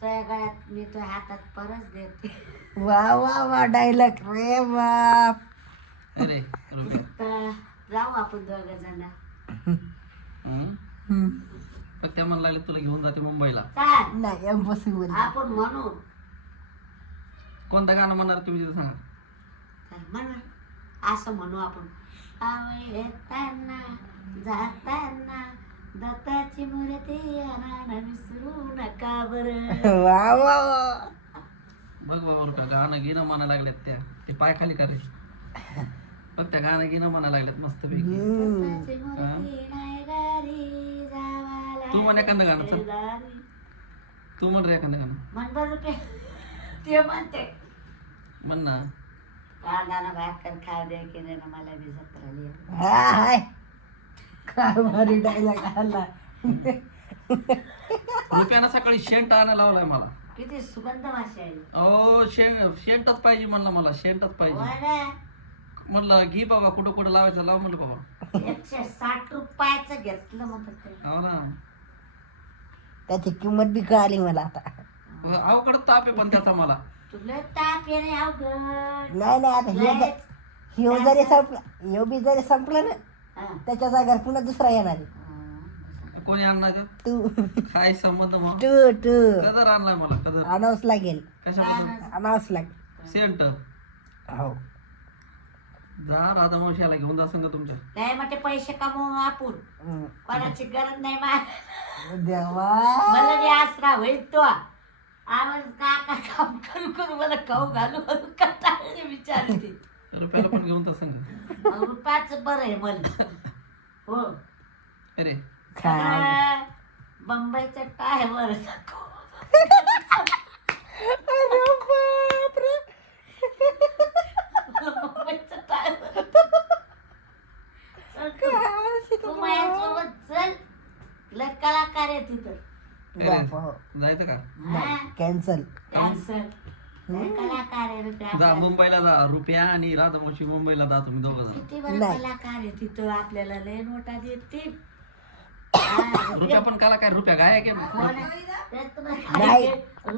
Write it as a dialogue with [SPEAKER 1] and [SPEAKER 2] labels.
[SPEAKER 1] तुझ्या गळ्यात मी तुझ्या हातात परत देते.
[SPEAKER 2] वा वा वा डायलॉग रे बाप.
[SPEAKER 3] अरे रुपया
[SPEAKER 1] तर जाऊ आपण दोघं जण.
[SPEAKER 3] पण त्या म्हणला लागले तुला घेऊन जाते मुंबईला.
[SPEAKER 1] चाल
[SPEAKER 2] नाही इम्पॉसिबल.
[SPEAKER 1] आपण म्हणू.
[SPEAKER 3] कोणतं गाणं म्हणणार तुम्ही तिथं सांगा.
[SPEAKER 1] तर म्हणा असं म्हणू आपण. आवे येताना जाताना दत्ताची मूर्ती आणा विसरू नका बरं.
[SPEAKER 2] वा वा वा.
[SPEAKER 3] बघ बाबा रुपया गाणं गिणं म्हणायला लागल्यात त्या. ते पाय खाली करे. बघ त्या गाणं गिणं म्हणायला लागल्यात मस्त पैकी.
[SPEAKER 1] दत्ताची मूर्ती नाही घरी जावा
[SPEAKER 3] तू म्हण एखादं गाणं चल.
[SPEAKER 1] दारी.
[SPEAKER 3] तू म्हण रे एखादं गाणं.
[SPEAKER 1] म्हण बरं रुपये. ते म्हणते
[SPEAKER 3] म्हण ना.
[SPEAKER 1] कांदाना भाकर खाऊ दे की नाही ना मला बी जत्रा लिहा.
[SPEAKER 2] हा हाय काय भारी डायलॉग आला.
[SPEAKER 3] रुपयानं सकाळी शेंट आणायला लावलाय मला.
[SPEAKER 1] किती सुगंध भाषा आहे.
[SPEAKER 3] अहो शेंटच पाहिजे म्हणला मला. शेंटच पाहिजे
[SPEAKER 1] होय ना.
[SPEAKER 3] म्हणलं घे बाबा कुठं कुठं लावायचं लाव म्हणलं बाबा.
[SPEAKER 1] 160 रुपयाचं घेतलं म्हणत.
[SPEAKER 3] हो ना.
[SPEAKER 2] त्याची किंमत बी कळाली मला आता.
[SPEAKER 3] अवघड ताप आहे पण त्याचा मला.
[SPEAKER 1] तुला ताप येणे अवघड.
[SPEAKER 2] नाही नाही आता ह्यो जरी संपला ह्यो बी जरी संपला ना
[SPEAKER 1] हा.
[SPEAKER 2] त्याच्या जागेवर पुन्हा दुसरा येणार आहे.
[SPEAKER 3] कोणी आणलाय तो?
[SPEAKER 2] तू
[SPEAKER 3] काय संबंध मग.
[SPEAKER 2] तू तू
[SPEAKER 3] कदर आणलाय मला कदर.
[SPEAKER 2] आणावंच लागेल.
[SPEAKER 3] कशापासून.
[SPEAKER 2] आणावंच लागेल.
[SPEAKER 3] सेंट.
[SPEAKER 2] हो
[SPEAKER 3] जा राधा मावशीला घेऊन जा संग तुमच्या.
[SPEAKER 1] काय म्हणते पैसे कमवू आपण. कोणाची गरज नाही मा.
[SPEAKER 2] देवा
[SPEAKER 1] मला बी आसरा होईल तो. आवाज काका काम करू करू मला खाऊ घालू घालू कंटाळले विचारते.
[SPEAKER 3] रुपयाला पण घेऊन जा संग.
[SPEAKER 1] रुपयाचं बरं आहे मला. हो
[SPEAKER 3] अरे
[SPEAKER 1] सगळं बंबईचं टायवर.
[SPEAKER 2] अरे बापरे.
[SPEAKER 1] मुंबईचं टायवर. तू माझ्यासोबत चल. लय कलाकार आहे तिथं.
[SPEAKER 2] बाप हो.
[SPEAKER 3] जायचं का.
[SPEAKER 2] नाही कॅन्सल.
[SPEAKER 1] कॅन्सर. लय कलाकार आहे रे ते
[SPEAKER 3] जा
[SPEAKER 1] आपल्याला.
[SPEAKER 3] मुंबईला जा. रुपया आणि राधा मावशी मुंबईला जा तुम्ही दोघं जण.
[SPEAKER 1] किती बरं
[SPEAKER 2] नाही.
[SPEAKER 1] कलाकार आहे तिथं. आपल्याला लय नोटा देतील.
[SPEAKER 3] रुपया पण काला काय रुपया गाय
[SPEAKER 1] कोण आहे? तेच तुम्हाला
[SPEAKER 2] नाही.
[SPEAKER 1] काय